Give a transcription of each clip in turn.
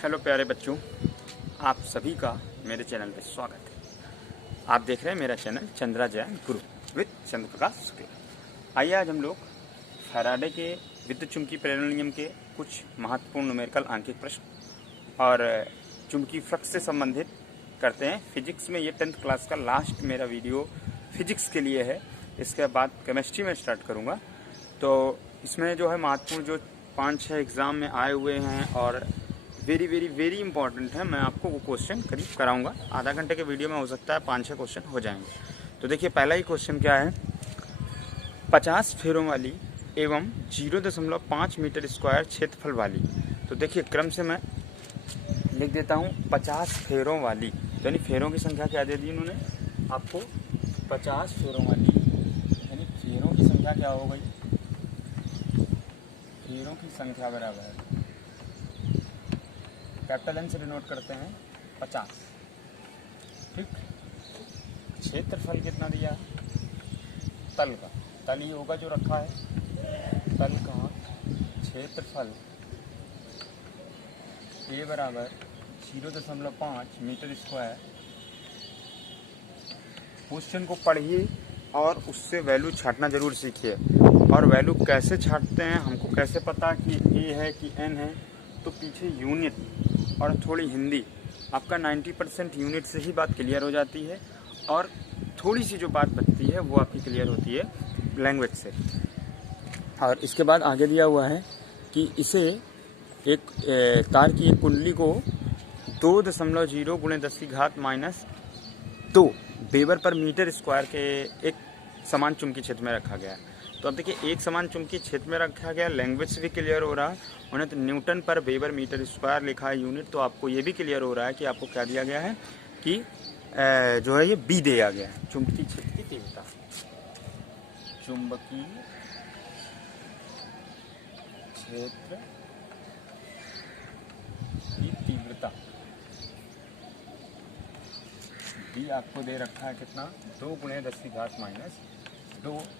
Hello प्यारे बच्चों, आप सभी का मेरे चैनल पे स्वागत है। आप देख रहे हैं मेरा channel Chandra Jain Guru with चंद्र प्रकाश शुक्ला। आइए आज हम लोग फैराडे के विद्युत चुंबकीय प्रेरण नियम के कुछ महत्वपूर्ण न्यूमेरिकल आंकिक प्रश्न और चुंबकीय फ्लक्स से संबंधित करते हैं। फिजिक्स में ये 10th क्लास का लास्ट मेरा वीडियो फिजिक्स के लिए है। इसके बाद केमिस्ट्री में स्टार्ट करूँगा। तो इसमें जो है महत्वपूर्ण जो 5-6 एग्ज़ाम में आए हुए हैं और वेरी वेरी वेरी इंपॉर्टेंट है, मैं आपको वो क्वेश्चन करीब कराऊंगा। आधा घंटे के वीडियो में हो सकता है 5-6 क्वेश्चन हो जाएंगे। तो देखिए पहला ही क्वेश्चन क्या है, 50 फेरों वाली एवं 0.5 मीटर स्क्वायर क्षेत्रफल वाली। तो देखिए क्रम से मैं लिख देता हूँ 50 फेरों वाली, यानी फेरों की संख्या क्या दे दी उन्होंने आपको, 50 फेरों वाली, यानी फेरों की संख्या क्या हो गई, फेरों की संख्या बराबर है कैपिटल एन से डिनोट करते हैं 50। ठीक, क्षेत्रफल कितना दिया, तल का, तल ही होगा जो रखा है, तल का क्षेत्रफल ए बराबर 0.5 मीटर स्क्वायर। क्वेश्चन को पढ़िए और उससे वैल्यू छांटना जरूर सीखिए। और वैल्यू कैसे छांटते हैं, हमको कैसे पता कि ए है कि एन है, तो पीछे यूनिट और थोड़ी हिंदी, आपका 90% यूनिट से ही बात क्लियर हो जाती है और थोड़ी सी जो बात बचती है वो आपकी क्लियर होती है लैंग्वेज से। और इसके बाद आगे दिया हुआ है कि इसे एक तार की एक कुंडली को 2.0 × 10⁻² वेबर पर मीटर स्क्वायर के एक समान चुंबकीय क्षेत्र में रखा गया है। तो अब देखिए एक समान चुंबकीय क्षेत्र में रखा गया, लैंग्वेज से भी क्लियर हो रहा है। उन्हें तो न्यूटन पर वेबर मीटर स्क्वायर लिखा है यूनिट, तो आपको ये भी क्लियर हो रहा है कि आपको क्या दिया गया है कि जो है ये बी दिया गया है, चुंबकीय क्षेत्र की तीव्रता, चुंबकीय क्षेत्र की तीव्रता बी आपको दे रखा है कितना, 2 × 10⁻²।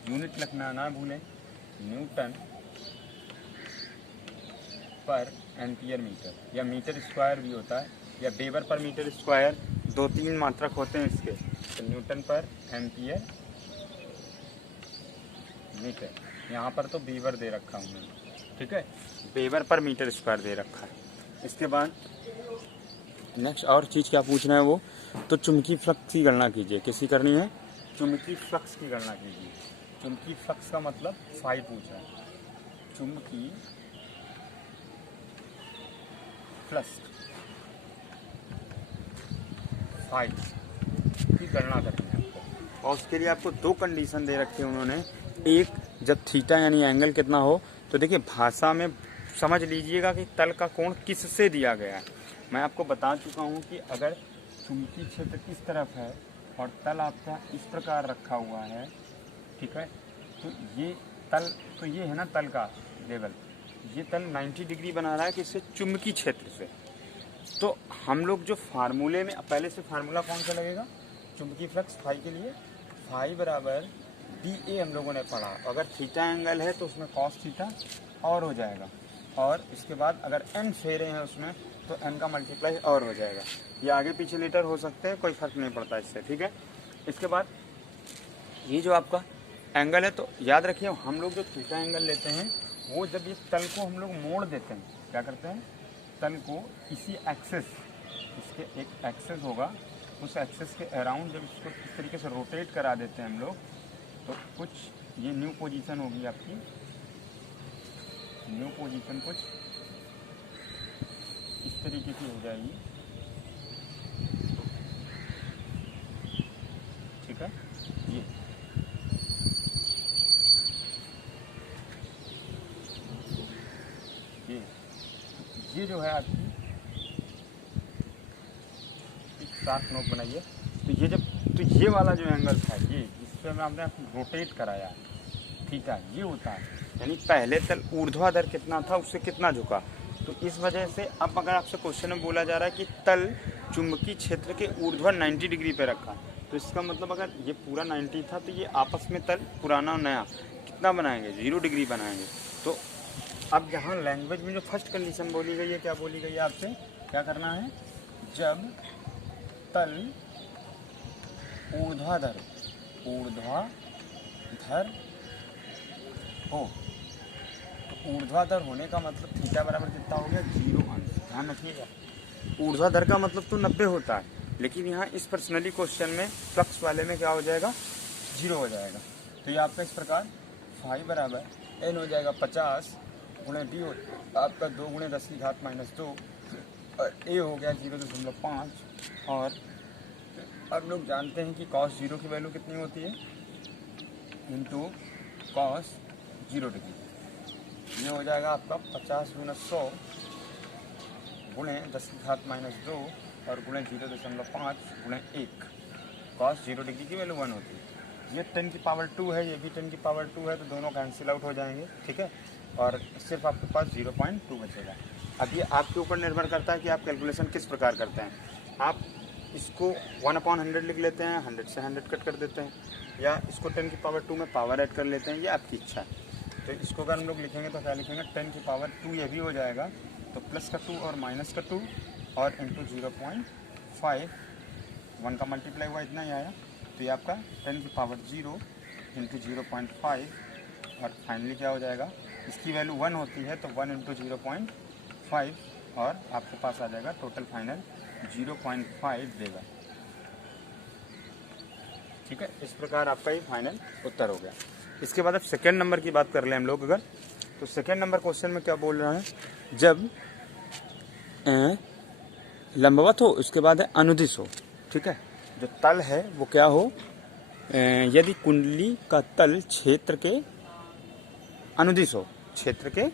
यूनिट लिखना ना भूलें, न्यूटन पर एम्पियर मीटर, या मीटर स्क्वायर भी होता है, या वेबर पर मीटर स्क्वायर, 2-3 मात्रक होते हैं इसके। तो न्यूटन पर एम्पियर मीटर, यहाँ पर तो वेबर दे रखा हूँ मैंने, ठीक है, वेबर पर मीटर स्क्वायर दे रखा है। इसके बाद नेक्स्ट और चीज़ क्या पूछना है वो, तो चुंबकीय फ्लक्स की गणना कीजिए। किसकी करनी है, चुंबकीय फ्लक्स की गणना कीजिए। चुंबकीय फ्लक्स का मतलब फाई पूछ रहा है, चुंबकीय फ्लक्स फाई की गणना करनी है आपको। और उसके लिए आपको 2 कंडीशन दे रखे हैं उन्होंने। एक, जब थीटा यानी एंगल कितना हो, तो देखिए भाषा में समझ लीजिएगा कि तल का कोण किससे दिया गया है। मैं आपको बता चुका हूँ कि अगर चुंबकीय क्षेत्र किस तरफ है और तल आपका इस प्रकार रखा हुआ है, ठीक है, तो ये तल, तो ये है ना तल का लेवल, ये तल 90 डिग्री बना रहा है किससे, चुंबकीय क्षेत्र से। तो हम लोग जो फार्मूले में, पहले से फार्मूला कौन सा लगेगा चुंबकीय फ्लक्स फाई के लिए, फाई बराबर डी ए हम लोगों ने पढ़ा। अगर थीटा एंगल है तो उसमें कॉस थीटा और हो जाएगा, और इसके बाद अगर एन फेरे हैं उसमें तो एन का मल्टीप्लाई और हो जाएगा। ये आगे पीछे लीटर हो सकते हैं, कोई फर्क नहीं पड़ता इससे, ठीक है। इसके बाद ये जो आपका एंगल है, तो याद रखिए हम लोग जो थीटा एंगल लेते हैं वो जब ये तल को हम लोग मोड़ देते हैं, क्या करते हैं, तल को इसी एक्सेस, इसके एक एक्सेस होगा, उस एक्सेस के अराउंड जब इसको इस तरीके से रोटेट करा देते हैं हम लोग, तो कुछ ये न्यू पोजीशन होगी आपकी, न्यू पोजीशन कुछ इस तरीके की हो जाएगी, ठीक है। ये जो है आपकी एक शार्प नोक बनाइए। तो ये जब, तो ये वाला जो एंगल था, ये इस पर मैं आपने रोटेट कराया, ठीक है, ये होता है, यानी पहले तल ऊर्ध्वाधर कितना था उससे कितना झुका। तो इस वजह से अब अगर आपसे क्वेश्चन में बोला जा रहा है कि तल चुंबकीय क्षेत्र के ऊर्ध्वाधर 90 डिग्री पे रखा, तो इसका मतलब अगर ये पूरा 90 था तो ये आपस में तल पुराना और नया कितना बनाएंगे, 0 डिग्री बनाएंगे। तो अब यहाँ लैंग्वेज में जो फर्स्ट कंडीशन बोली गई है, क्या बोली गई है आपसे, क्या करना है, जब तल ऊर्ध्वाधर हो, तो ऊर्ध्वाधर होने का मतलब थीटा बराबर कितना हो गया, 0 अंश। ध्यान रखिएगा, ऊर्ध्वाधर का मतलब तो 90 होता है, लेकिन यहाँ इस पर्सनली क्वेश्चन में फ्लक्स वाले में क्या हो जाएगा, 0 हो जाएगा। तो ये आपका इस प्रकार फाई बराबर n हो जाएगा 50 गुणे b हो आपका 2 गुणे 10 की घात -2 और a हो गया 0.5। और अब लोग जानते हैं कि cos 0 की वैल्यू कितनी होती है, इंटू cos 0 डिग्री। ये हो जाएगा आपका 50 गुना 100 गुणे 10 की घात -2 और गुणे 0.5 गुणे 1। cos 0 डिग्री की वैल्यू 1 होती है। ये 10 की पावर 2 है, ये भी 10 की पावर 2 है, तो दोनों कैंसिल आउट हो जाएंगे, ठीक है। और सिर्फ आपके पास 0.2 बचेगा। अब ये आपके ऊपर निर्भर करता है कि आप कैलकुलेशन किस प्रकार करते हैं। आप इसको 1/100 लिख लेते हैं, 100 से 100 कट कर देते हैं, या इसको 10 की पावर 2 में पावर ऐड कर लेते हैं, ये आपकी इच्छा है। तो इसको अगर हम लोग लिखेंगे तो क्या लिखेंगे, 10 की पावर 2 ये भी हो जाएगा, तो प्लस का 2 और माइनस का 2 और इंटू 0.5, 1 का मल्टीप्लाई हुआ इतना ही आया। तो ये आपका 10 की पावर 0 इंटू 0.5 और फाइनली क्या हो जाएगा, इसकी वैल्यू 1 होती है तो 1 इंटू 0.5 और आपके पास आ जाएगा टोटल फाइनल 0.5 देगा, ठीक है। इस प्रकार आपका ये फाइनल उत्तर हो गया। इसके बाद अब सेकेंड नंबर की बात कर लें हम लोग अगर, तो सेकेंड नंबर क्वेश्चन में क्या बोल रहा है, जब लंबवत हो उसके बाद है अनुदिश हो, ठीक है। जो तल है वो क्या हो, यदि कुंडली का तल क्षेत्र के अनुदिश हो, क्षेत्र के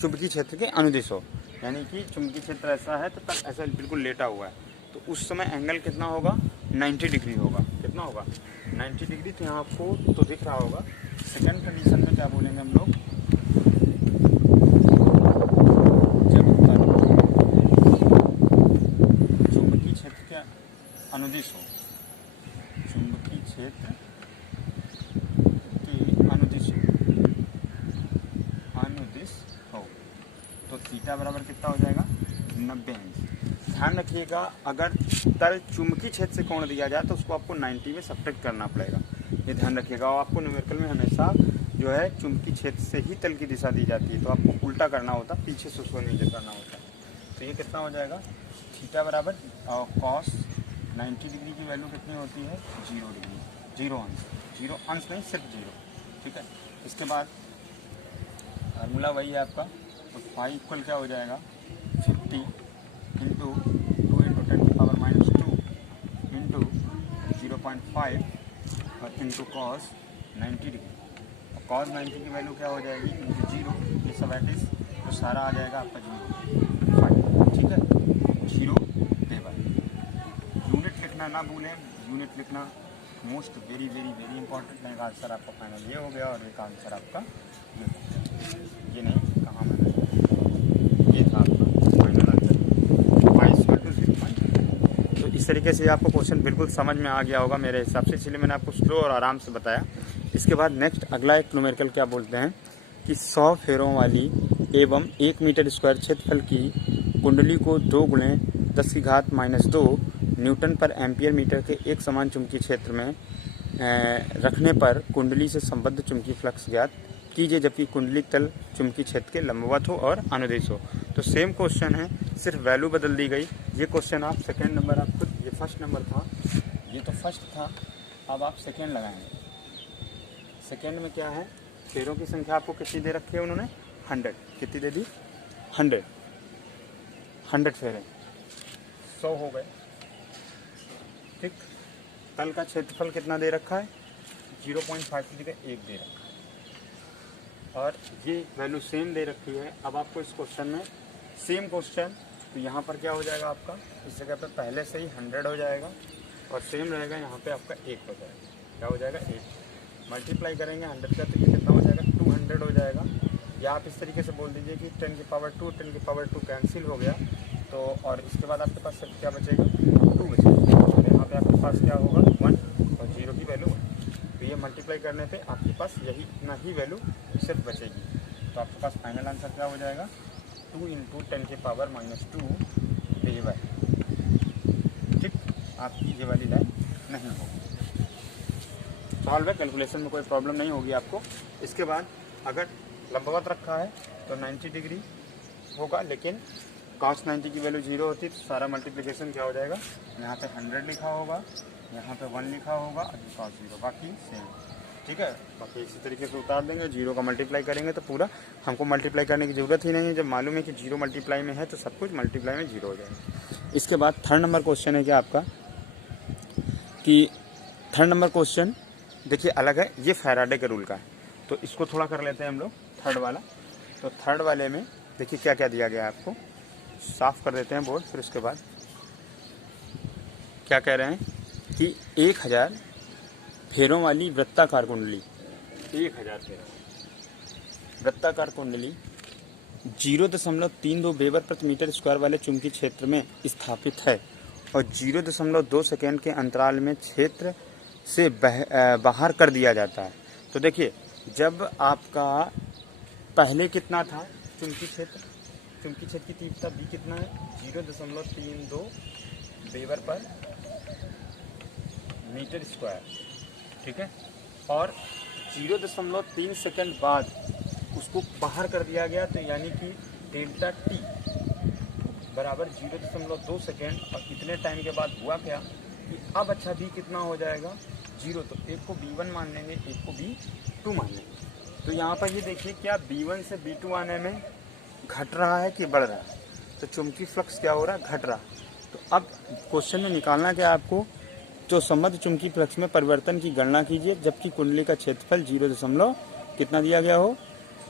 चुंबकीय क्षेत्र के अनुदिश हो, यानी कि चुंबकीय क्षेत्र ऐसा है तो तल ऐसा बिल्कुल लेटा हुआ है, तो उस समय एंगल कितना होगा, 90 डिग्री होगा। कितना होगा, 90 डिग्री। तो यहाँ आपको तो दिख रहा होगा। सेकंड कंडीशन में क्या बोलेंगे हम लोग, जब तल चुंबकीय क्षेत्र के अनुदिश हो, चुंबकीय क्षेत्र के अनुदिश हो, तो थीटा बराबर कितना हो जाएगा, 90 अंश। ध्यान रखिएगा, अगर तल चुंबकीय क्षेत्र से कोण दिया जाए तो उसको आपको 90 में सब्ट्रैक्ट करना पड़ेगा, ये ध्यान रखिएगा। और आपको न्यूमेरिकल में हमेशा जो है चुंबकीय क्षेत्र से ही तल की दिशा दी जाती है, तो आपको उल्टा करना होता, पीछे से उसको नीचे करना होता। तो ये कितना हो जाएगा, थीटा बराबर कॉस 90 डिग्री की वैल्यू कितनी होती है, 0 डिग्री, 0 अंश, 0 अंश नहीं सिर्फ 0, ठीक है। इसके बाद फार्मूला वही है आपका, तो फाई इक्वल क्या हो जाएगा, 50 इंटू 2 इंटू 10 की पावर -2 इंटू 0.5 और इंटू कॉस 90 डिग्री। और कॉस 90 की वैल्यू क्या हो जाएगी, इंटू 0, ये सब एट इज, तो सारा आ जाएगा आपका 0.5, ठीक है। 0 टेबल। यूनिट लिखना ना भूलें, यूनिट लिखना most very very very important. नहीं, आंसर आपका फाइनल ये हो गया और एक आंसर आपका ये नहीं, कहाँ मैंने ये था आपका फाइनल आंसर -0.5। तो इस तरीके से आपको क्वेश्चन बिल्कुल समझ में आ गया होगा मेरे हिसाब से, इसलिए मैंने आपको स्लो और आराम से बताया। इसके बाद नेक्स्ट अगला एक न्यूमेरिकल क्या बोलते हैं कि 100 फेरों वाली एवं 1 मीटर स्क्वायर क्षेत्रफल की कुंडली को 2 गुणे 10 की घात -2 न्यूटन पर एम्पियर मीटर के एक समान चुंबकीय क्षेत्र में रखने पर कुंडली से संबद्ध चुंबकीय फ्लक्स ज्ञात कीजिए, जबकि कुंडली तल चुंबकीय क्षेत्र के लंबवत हो और अनुदिश हो। तो सेम क्वेश्चन है, सिर्फ वैल्यू बदल दी गई। ये क्वेश्चन आप सेकेंड नंबर, आप खुद, ये फर्स्ट नंबर था, ये तो फर्स्ट था, अब आप सेकेंड लगाएंगे। सेकेंड में क्या है, फेरों की संख्या आपको कितनी दे रखी है उन्होंने, 100। कितनी दे दी, 100 फेरे, 100 हो गए, ठीक। तल का क्षेत्रफल कितना दे रखा है, 0.5 की जगह 1 दे रखा है, और ये वैल्यू सेम दे रखी है। अब आपको इस क्वेश्चन में सेम क्वेश्चन, तो यहाँ पर क्या हो जाएगा आपका, इस जगह पे पहले से ही 100 हो जाएगा और सेम रहेगा, यहाँ पे आपका 1 हो जाएगा। क्या हो जाएगा, 1 मल्टीप्लाई करेंगे 100 का, तो ये कितना हो जाएगा, 200 हो जाएगा। या आप इस तरीके से बोल दीजिए कि 10 की पावर 2, 10 की पावर 2 कैंसिल हो गया, तो और इसके बाद आपके पास सिर्फ क्या बचेगा, 2 बचेगा। तो यहाँ पे आपके पास क्या होगा, 1 और 0 की वैल्यू 1। तो ये मल्टीप्लाई करने पे आपके पास यही इतना ही वैल्यू सिर्फ बचेगी। तो आपके पास फाइनल आंसर क्या हो जाएगा, 2 × 10⁻², वेबर। ठीक, आपकी ये वाली लाइन नहीं होगी। सॉल्व है, कैलकुलेशन में कोई प्रॉब्लम नहीं होगी आपको। इसके बाद अगर लंबवत रखा है तो 90 डिग्री होगा, लेकिन cos 90 की वैल्यू 0 होती तो सारा मल्टीप्लिकेशन क्या हो जाएगा, यहाँ पे 100 लिखा होगा, यहाँ पे 1 लिखा होगा और cos 0, बाकी सेम। ठीक है, बाकी इसी तरीके से उतार देंगे, 0 का मल्टीप्लाई करेंगे तो पूरा, हमको मल्टीप्लाई करने की ज़रूरत ही नहीं है, जब मालूम है कि 0 मल्टीप्लाई में है तो सब कुछ मल्टीप्लाई में 0 हो जाएगा। इसके बाद थर्ड नंबर क्वेश्चन है क्या आपका, कि थर्ड नंबर क्वेश्चन देखिए अलग है, ये फैराडे के रूल का है, तो इसको थोड़ा कर लेते हैं हम लोग थर्ड वाला। तो थर्ड वाले में देखिए क्या क्या दिया गया है, आपको साफ कर देते हैं बोर्ड। फिर उसके बाद क्या कह रहे हैं कि 1000 फेरों वाली वृत्ताकार कुंडली, 1000 फेरों वृत्ताकार कुंडली 0.32 वेबर प्रति मीटर स्क्वायर वाले चुंबकीय क्षेत्र में स्थापित है और 0.2 सेकेंड के अंतराल में क्षेत्र से बाहर कर दिया जाता है। तो देखिए, जब आपका पहले कितना था चुंबकीय क्षेत्र की तीव्रता B कितना है, 0.32 वेबर पर मीटर स्क्वायर। ठीक है, और 0.3 सेकेंड बाद उसको बाहर कर दिया गया, तो यानी कि डेल्टा T बराबर 0.2 सेकेंड। और इतने टाइम के बाद हुआ क्या कि अब अच्छा B कितना हो जाएगा, 0, तो एक को B1 मान लेंगे, एक को B2 मान लेंगे। तो यहाँ पर ये देखिए क्या B1 से B2 आने में घट रहा है कि बढ़ रहा है, तो चुंबकीय फ्लक्स क्या हो रहा है, घट रहा। तो अब क्वेश्चन में निकालना क्या आपको, तो संबद्ध चुंबकीय फ्लक्स में परिवर्तन की गणना कीजिए, जबकि कुंडली का क्षेत्रफल 0 कितना दिया गया हो,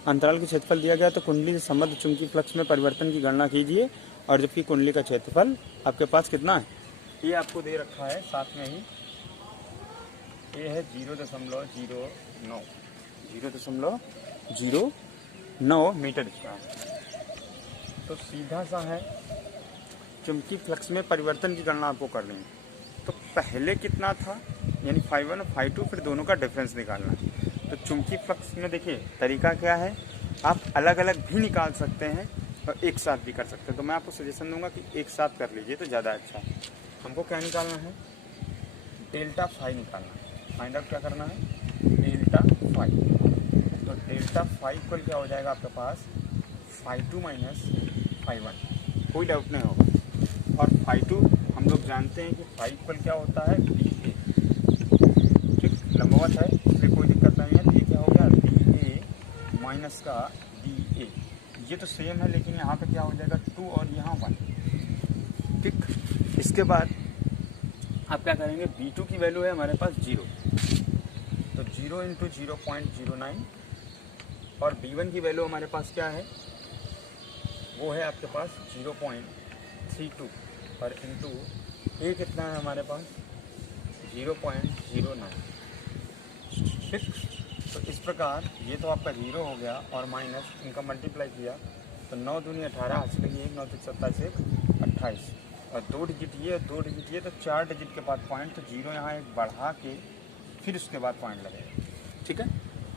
अंतराल के क्षेत्रफल दिया गया, तो कुंडली से संबद्ध चुंबकीय फ्लक्स में परिवर्तन की गणना कीजिए, और जबकि कुंडली का क्षेत्रफल आपके पास कितना है, ये आपको दे रखा है साथ में ही, ये है 0.09 मीटर स्क्वायर। तो सीधा सा है, चुंबकीय फ्लक्स में परिवर्तन की गणना आपको करनी है। तो पहले कितना था, यानी ∅1 और ∅2, फिर दोनों का डिफरेंस निकालना है। तो चुंबकीय फ्लक्स में देखिए तरीका क्या है, आप अलग अलग भी निकाल सकते हैं और एक साथ भी कर सकते हैं। तो मैं आपको सजेशन दूंगा कि एक साथ कर लीजिए तो ज़्यादा अच्छा है। हमको क्या निकालना है, डेल्टा फाई निकालना है। फाइंड आउट क्या करना है, डेल्टा फाई। तो डेल्टा फाई इक्वल क्या हो जाएगा आपके पास, ∅2 - ∅1, कोई डाउट नहीं होगा। और ∅2 हम लोग जानते हैं कि ∅ इक्वल क्या होता है, BA। ठीक, लंबवत है इसलिए कोई दिक्कत नहीं है। तो ये क्या हो गया, BA माइनस का DA, ये तो सेम है, लेकिन यहाँ पे क्या हो जाएगा 2 और यहाँ 1। ठीक, इसके बाद आप क्या करेंगे, B2 की वैल्यू है हमारे पास 0, तो 0 × 0.09, और B1 की वैल्यू हमारे पास क्या है, वो है आपके पास 0.32, और इंटू A कितना है हमारे पास 0.09। ठीक, तो इस प्रकार ये तो आपका 0 हो गया, और माइनस इनका मल्टीप्लाई किया तो 9 दूनी 18, 8 से 1, 9 3 27, 28, और 2 डिजिट ये और 2 डिजिट ये, तो 4 डिजिट के बाद पॉइंट, तो 0 यहाँ एक बढ़ा के फिर उसके बाद पॉइंट लगेगा। ठीक है,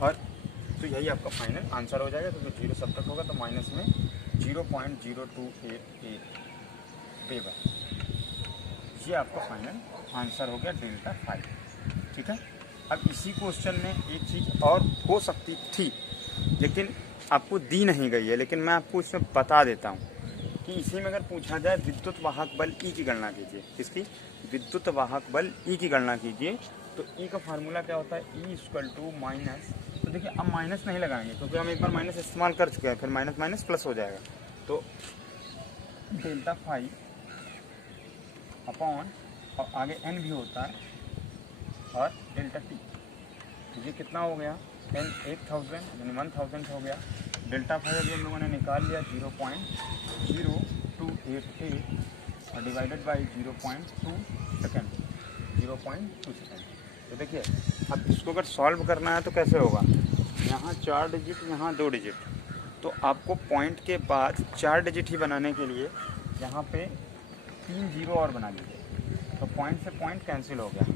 और तो यही आपका फाइनल आंसर हो जाएगा, क्योंकि 0 सब तक होगा, तो माइनस में 0.0288 वेबर, ये आपका फाइनल आंसर हो गया डेल्टा फाई। ठीक है, अब इसी क्वेश्चन में एक चीज़ और हो सकती थी, लेकिन आपको दी नहीं गई है, लेकिन मैं आपको इसमें बता देता हूँ कि इसी में अगर पूछा जाए विद्युत वाहक बल E की गणना कीजिए। किसकी, विद्युत वाहक बल E की गणना कीजिए। तो E का फार्मूला क्या होता है, E = माइनस, तो देखिए अब माइनस नहीं लगाएंगे क्योंकि हम एक बार माइनस इस्तेमाल कर चुके हैं, फिर माइनस माइनस प्लस हो जाएगा। तो डेल्टा फाई अपॉन, और आगे n भी होता है, और डेल्टा T, ये कितना हो गया, n 1000 यानी 1000 हो गया। डेल्टा फाई अभी हम लोगों ने निकाल लिया 0.0288, और डिवाइडेड बाई 0.2 सेकेंड, 0.2 सेकेंड। तो देखिए अब इसको अगर सॉल्व करना है तो कैसे होगा, यहाँ 4 डिजिट, यहाँ 2 डिजिट, तो आपको पॉइंट के बाद 4 डिजिट ही बनाने के लिए यहाँ पे 3 0 और बना लीजिए, तो पॉइंट से पॉइंट कैंसिल हो गया,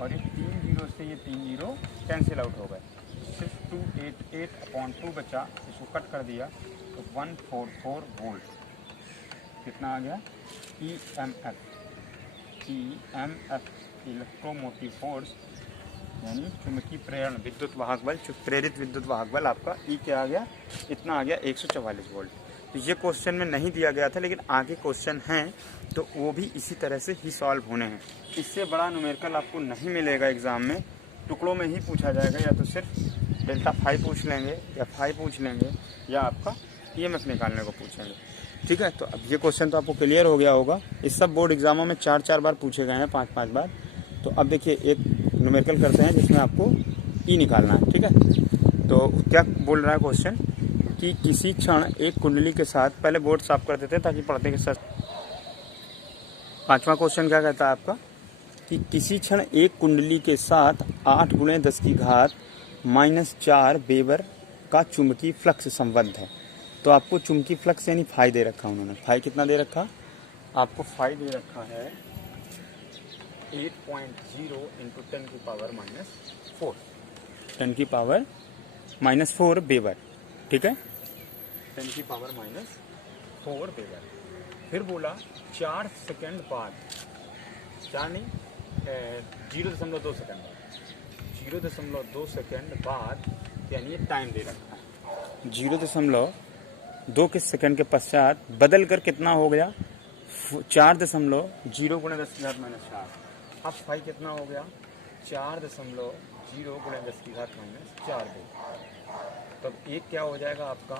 और ये 3 0 से ये 3 0 कैंसिल आउट हो गए, सिर्फ 2 1288/2 बचा, इसको कट कर दिया तो 144 वोल्ट कितना आ गया, EMF इलेक्ट्रोमोटिव फोर्स यानी चुंबकीय प्रेरण विद्युत वाहक बल, प्रेरित विद्युत वाहक बल आपका ई क्या आ गया, इतना आ गया 144 वोल्ट। तो ये क्वेश्चन में नहीं दिया गया था, लेकिन आगे क्वेश्चन हैं तो वो भी इसी तरह से ही सॉल्व होने हैं। इससे बड़ा न्यूमेरिकल आपको नहीं मिलेगा एग्ज़ाम में, टुकड़ों में ही पूछा जाएगा, या तो सिर्फ डेल्टा फाई पूछ लेंगे या फाई पूछ लेंगे या आपका EMF निकालने को पूछेंगे। ठीक है, तो अब ये क्वेश्चन तो आपको क्लियर हो गया होगा। इस सब बोर्ड एग्जामों में 4-4 बार पूछे गए हैं, 5-5 बार। तो अब देखिए एक न्यूमेरिकल करते हैं जिसमें आपको ई निकालना है। ठीक है, तो क्या बोल रहा है क्वेश्चन कि किसी क्षण एक कुंडली के साथ, पहले बोर्ड साफ कर देते हैं ताकि पढ़ने के साथ। 5वां क्वेश्चन क्या कहता है आपका कि किसी क्षण एक कुंडली के साथ 8 × 10⁻⁻4 वेबर का चुंबकीय फ्लक्स संबद्ध है। तो आपको चुंबकीय फ्लक्स यानी फाई दे रखा उन्होंने। फाई कितना दे रखा आपको, फाई दे रखा है 8.0 × 10⁻⁻4 10⁻⁻4 वेबर। ठीक है, 10⁻⁻4 वेबर। फिर बोला 4 सेकंड बाद, 4 नहीं 0.2 सेकंड बाद, 0.2 सेकंड बाद यानी ये टाइम दे रखा है। 0.2 के सेकंड के पश्चात बदल कर कितना हो गया 4.0 × 10⁻⁻4। अब फाई कितना हो गया 4.0 × 10⁻⁻4 दे। तब एक क्या हो जाएगा आपका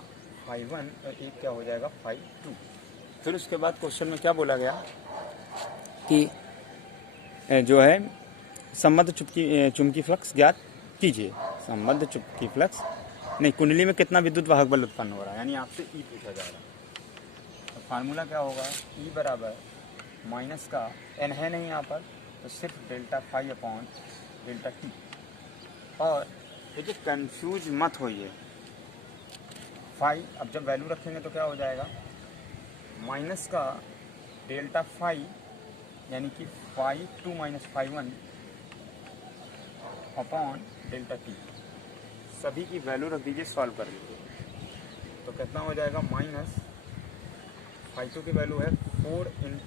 φ1 और एक क्या हो जाएगा φ2। फिर उसके बाद क्वेश्चन में क्या बोला गया कि जो है संबद्ध चुंबकीय फ्लक्स ज्ञात कीजिए। संबद्ध चुंबकीय फ्लक्स नहीं, कुंडली में कितना विद्युत वाहक बल उत्पन्न हो रहा है, यानी आपसे ई पूछा जा रहा है। तो फार्मूला क्या होगा, ई बराबर माइनस का एन है नहीं यहाँ पर, तो सिर्फ delta phi upon delta T. और देखिए कंफ्यूज मत होइए, फाई अब जब वैल्यू रखेंगे तो क्या हो जाएगा, माइनस का डेल्टा फाई यानी कि φ2 - φ1 अपॉन डेल्टा टी। सभी की वैल्यू रख दीजिए, सॉल्व कर लीजिए। तो कितना हो जाएगा, माइनस φ2 की वैल्यू है 4 ×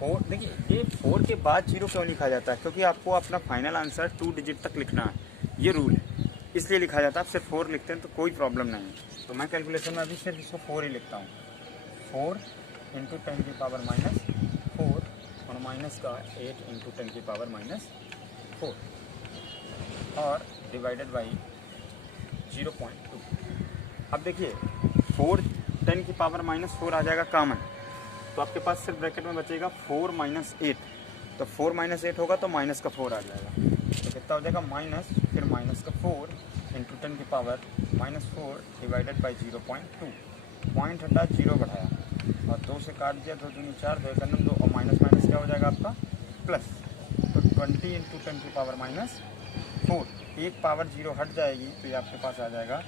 4। देखिए ये 4 के बाद 0 क्यों लिखा जाता है, क्योंकि आपको अपना फाइनल आंसर 2 डिजिट तक लिखना है, ये रूल है, इसलिए लिखा जाता है। आप सिर्फ 4 लिखते हैं तो कोई प्रॉब्लम नहीं है। तो मैं कैलकुलेशन में अभी सिर्फ इसको 4 ही लिखता हूँ। 4 × 10⁻⁻4 और माइनस का 8 × 10⁻⁻4 और डिवाइडेड बाई 0.2। अब देखिए 4 10⁻⁻4 आ जाएगा कॉमन, तो आपके पास सिर्फ ब्रैकेट में बचेगा 4 - 8। तो 4 - 8 होगा तो माइनस का 4 आ जाएगा, तो कितना हो जाएगा माइनस, फिर माइनस का 4 × 10⁻⁻4 डिवाइडेड बाई 0.2। पॉइंट हटा 0 बढ़ाया और 2 से काट दिया, 2 दूनी 4, 2 1 2 और माइनस माइनस क्या हो जाएगा आपका प्लस। तो 20 × 10⁻⁻4, एक पावर 0 हट जाएगी तो ये आपके पास आ जाएगा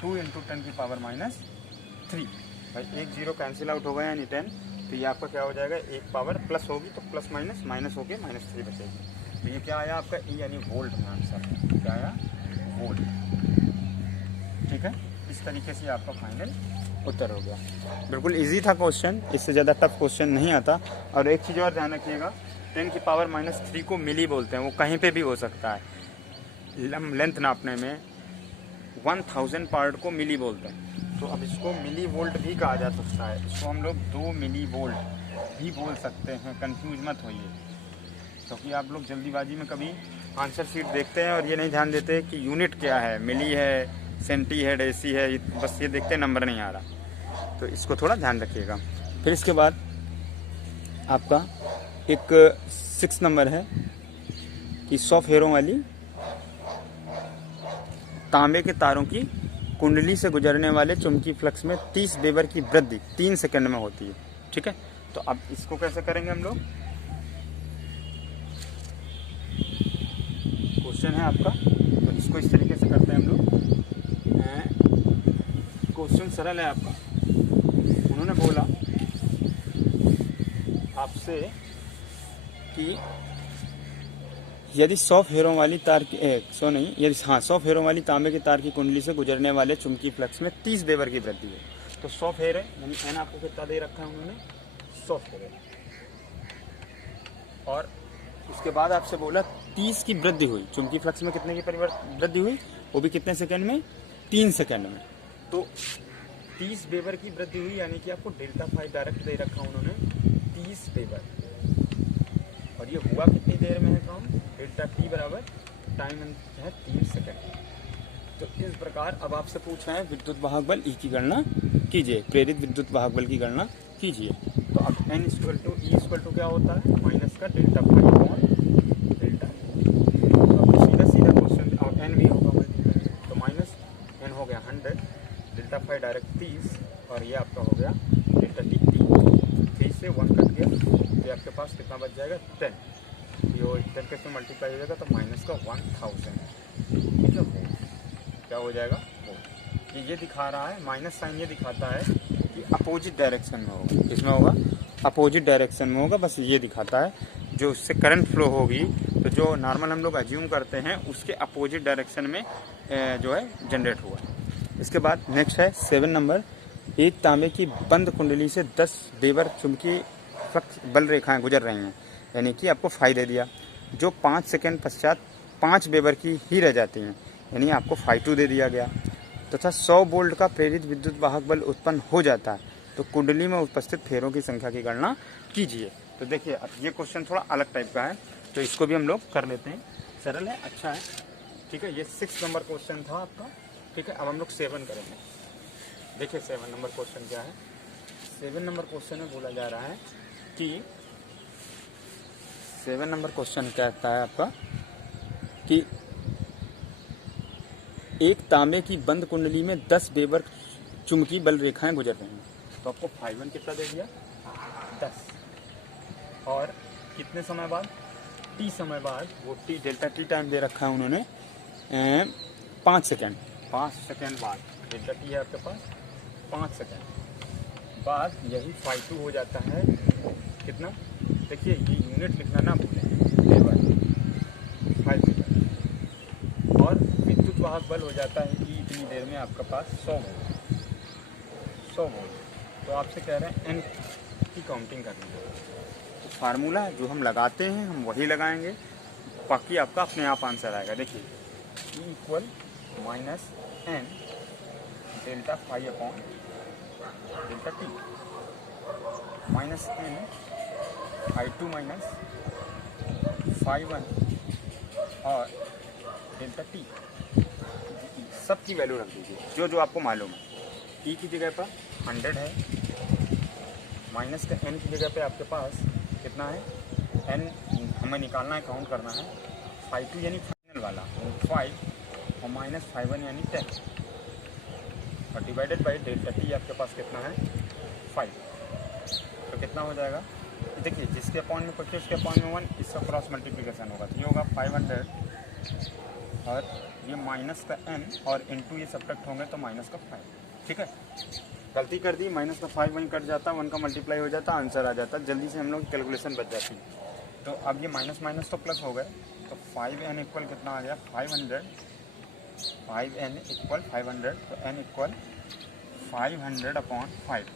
2 × 10⁻3। भाई एक 0 कैंसिल आउट होगा यानी 10, तो ये आपका क्या हो जाएगा, एक पावर प्लस होगी तो प्लस माइनस माइनस होके -3 बचेगी। तो ये क्या आया आपका ई यानी वोल्ट में आंसर है, क्या आया वोल्ट। ठीक है, इस तरीके से आपका फाइनल उत्तर हो गया। बिल्कुल इजी था क्वेश्चन, इससे ज़्यादा टफ क्वेश्चन नहीं आता। और एक चीज़ और ध्यान रखिएगा, 10⁻³ को मिली बोलते हैं, वो कहीं पे भी हो सकता है। लेंथ नापने में 1000 पार्ट को मिली बोलते हैं, तो अब इसको मिली वोल्ट भी कहा जा सकता है। इसको हम लोग 2 मिली वोल्ट भी बोल सकते हैं, कंफ्यूज मत होइए, क्योंकि आप लोग जल्दीबाजी में कभी आंसर शीट देखते हैं और ये नहीं ध्यान देते कि यूनिट क्या है, मिली है, सेंटी है, डेसी है, बस ये देखते नंबर नहीं आ रहा। तो इसको थोड़ा ध्यान रखिएगा। फिर इसके बाद आपका एक 6 नंबर है कि 100 फेरों वाली तांबे के तारों की कुंडली से गुजरने वाले चुंबकीय फ्लक्स में 30 वेबर की वृद्धि 3 सेकंड में होती है। ठीक है, तो अब इसको कैसे करेंगे हम लोग, क्वेश्चन है आपका, तो इसको इस तरीके से करते हैं हम लोग। क्वेश्चन सरल है आपका। उन्होंने बोला आपसे कि यदि 100 फेरों वाली तार की यदि 100 फेरों वाली तांबे की तार की कुंडली से गुजरने वाले चुंबकीय फ्लक्स में 30 वेबर की वृद्धि है। तो 100 फेरे यानी एन आपको कितना दे रखा है उन्होंने, 100 फेरे। और उसके बाद आपसे बोला 30 की वृद्धि हुई, चुंबकीय फ्लक्स में कितने की वृद्धि हुई, वो भी कितने सेकंड में, 3 सेकंड में। तो 30 वेबर की वृद्धि हुई, यानी कि आपको डेल्टा फाइव डायरेक्ट दे रखा उन्होंने 30 वेबर। और ये हुआ कितनी देर में है काम, डेल्टा टी बराबर टाइम है 3 सेकंड। तो इस प्रकार अब आपसे पूछ रहे हैं विद्युत वाहक बल ई की गणना कीजिए, प्रेरित विद्युत वाहक बल की गणना कीजिए। तो अब N equal to E equal to क्या होता है, माइनस का डेल्टा फाइव अपॉन डेल्टा। तो सीधा सीधा क्वेश्चन, अब एन भी होगा मल्टीप्लाई, तो माइनस एन हो गया 100, डेल्टा फाइव डायरेक्ट 30, और ये आपका हो गया डेल्टा टी 3 से 1 कट गया, ये आपके पास कितना बच जाएगा 10। ये 10 के साथ मल्टीप्लाई हो जाएगा तो माइनस का 1000, ठीक है। क्या हो जाएगा वो, ये दिखा रहा है माइनस साइन, ये दिखाता है कि अपोजिट डायरेक्शन में होगा, किसमें होगा, अपोजिट डायरेक्शन में होगा, बस ये दिखाता है। जो उससे करंट फ्लो होगी तो जो नॉर्मल हम लोग अज्यूम करते हैं उसके अपोजिट डायरेक्शन में जो है जनरेट हुआ। इसके बाद नेक्स्ट है 7 नंबर, एक तांबे की बंद कुंडली से 10 वेबर चुंबकीय फ्लक्स बल रेखाएं गुजर रही हैं, यानी कि आपको फायदे दिया, जो 5 सेकंड पश्चात 5 वेबर की ही रह जाती हैं, यानी आपको फाई2 दे दिया गया, तथा 100 वोल्ट का प्रेरित विद्युत वाहक बल उत्पन्न हो जाता है। तो कुंडली में उपस्थित फेरों की संख्या की गणना कीजिए। तो देखिए अब ये क्वेश्चन थोड़ा अलग टाइप का है, तो इसको भी हम लोग कर लेते हैं, सरल है, अच्छा है, ठीक है। ये 6 नंबर क्वेश्चन था आपका, ठीक है। अब हम लोग 7 करेंगे। देखिए 7 नंबर क्वेश्चन क्या है। 7 नंबर क्वेश्चन में बोला जा रहा है कि 7 नंबर क्वेश्चन कहता है आपका कि एक तांबे की बंद कुंडली में 10 वेबर चुंबकीय बल रेखाएं गुजर रही हैं। तो आपको फाई1 कितना दे दिया, 10, और कितने समय बाद, टी समय बाद, वो टी डेल्टा टी टाइम दे रखा है उन्होंने 5 सेकंड, 5 सेकंड बाद डेल्टा टी है आपके पास 5 सेकंड बाद, यही फाई2 हो जाता है कितना, देखिए ये यूनिट लिखना ना भूलें, वेबर 5 वेबर, और विद्युत वाहक बल हो जाता है कि इतनी देर में आपके पास 100 वोल्ट। तो आपसे कह रहे हैं एन की काउंटिंग करनी है। तो फार्मूला जो हम लगाते हैं हम वही लगाएंगे, बाकी आपका अपने आप आंसर आएगा। देखिए E equal minus N delta phi upon delta T, minus N I2 minus फाई1 और डेल्टा टी, सब की वैल्यू रख दीजिए जो आपको मालूम है। टी की जगह पर 100 है, माइनस का एन की जगह पे आपके पास कितना है, एन हमें निकालना है, काउंट करना है, फाई2 यानी फाइनल वाला 5 और माइनस फाई1 यानी 10, और डिवाइडेड बाई डेल्टा टी आपके पास कितना है 5। तो कितना हो जाएगा, देखिए जिसके अपॉन में कुछ उसके अपॉन में 1, इसका क्रॉस मल्टीप्लिकेशन होगा, तो ये होगा 500, और ये माइनस का n और इनटू ये सब्ट्रैक्ट होंगे तो माइनस का 5, ठीक है। गलती कर दी, माइनस का 5 वहीं कट जाता, 1 का मल्टीप्लाई हो जाता, आंसर आ जाता, जल्दी से हम लोग कैलकुलेशन बच जाती। तो अब ये माइनस माइनस तो प्लस हो गए, तो 5n इक्वल कितना आ गया 500, 5n इक्वल 500, तो n इक्वल 500 अपॉन 5,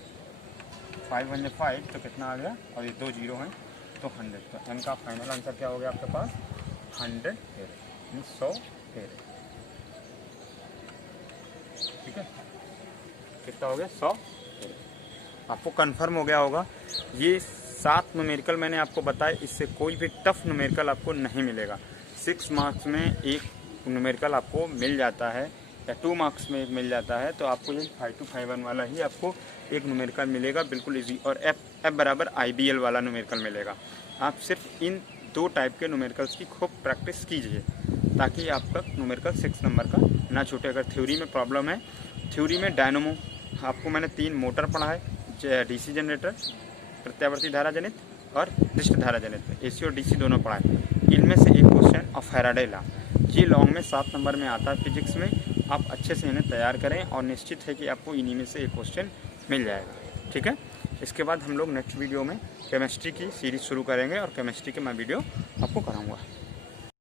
5 × 5 तो कितना आ गया, और ये 2 0 हैं तो 100, तो n का फाइनल आंसर क्या हो गया आपके पास 100 फेरे, 100 फेरे, ठीक है। कितना हो गया 100 फेरे। आपको कंफर्म हो गया होगा। ये 7 न्यूमेरिकल मैंने आपको बताया, इससे कोई भी टफ न्यूमेरिकल आपको नहीं मिलेगा। 6 मार्क्स में एक न्यूमेरिकल आपको मिल जाता है या 2 मार्क्स में एक मिल जाता है, तो आपको ये फाई2 फाई1 वाला ही आपको एक न्यूमेरिकल मिलेगा, बिल्कुल इजी, और एफ बराबर IBL वाला न्यूमेरिकल मिलेगा। आप सिर्फ इन 2 टाइप के न्यूमेरिकल्स की खूब प्रैक्टिस कीजिए ताकि आपका न्यूमेरिकल 6 नंबर का ना छूटे। अगर थ्योरी में प्रॉब्लम है, थ्योरी में डायनमो आपको मैंने 3 मोटर पढ़ा है, DC जनरेटर, प्रत्यावर्ती धारा जनित और दृष्ट धारा जनित, AC और DC दोनों पढ़ा है। इनमें से एक क्वेश्चन ऑफ फैराडे लॉ, ये लॉन्ग में 7 नंबर में आता है फिजिक्स में। आप अच्छे से इन्हें तैयार करें और निश्चित है कि आपको इन्हीं में से एक क्वेश्चन मिल जाएगा, ठीक है। इसके बाद हम लोग नेक्स्ट वीडियो में केमिस्ट्री की सीरीज़ शुरू करेंगे और केमिस्ट्री के मैं वीडियो आपको कराऊंगा।